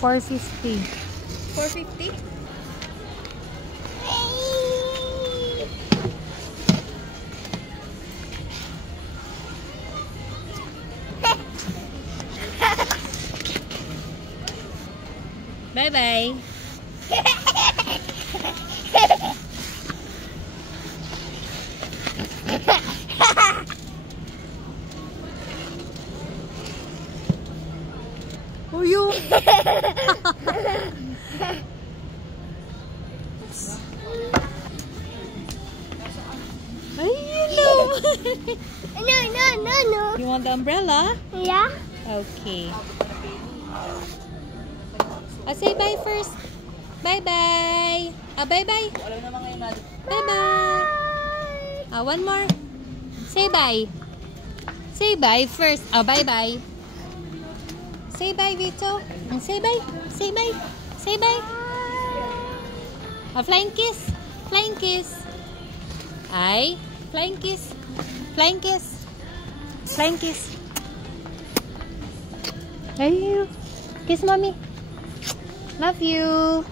$4.50. 450? Bye-bye. Uyo. Ay, no. No. You want the umbrella? Yeah. Okay. Say bye first. Bye-bye. Bye-bye. Bye-bye. One more. Say bye. Say bye first. Bye-bye. Say bye, Vito. And say bye. Say bye. Say bye. Flying kiss. Flying kiss. Ay. Flying kiss. Flying kiss. Flying kiss. Ay. Kiss mommy. Love you.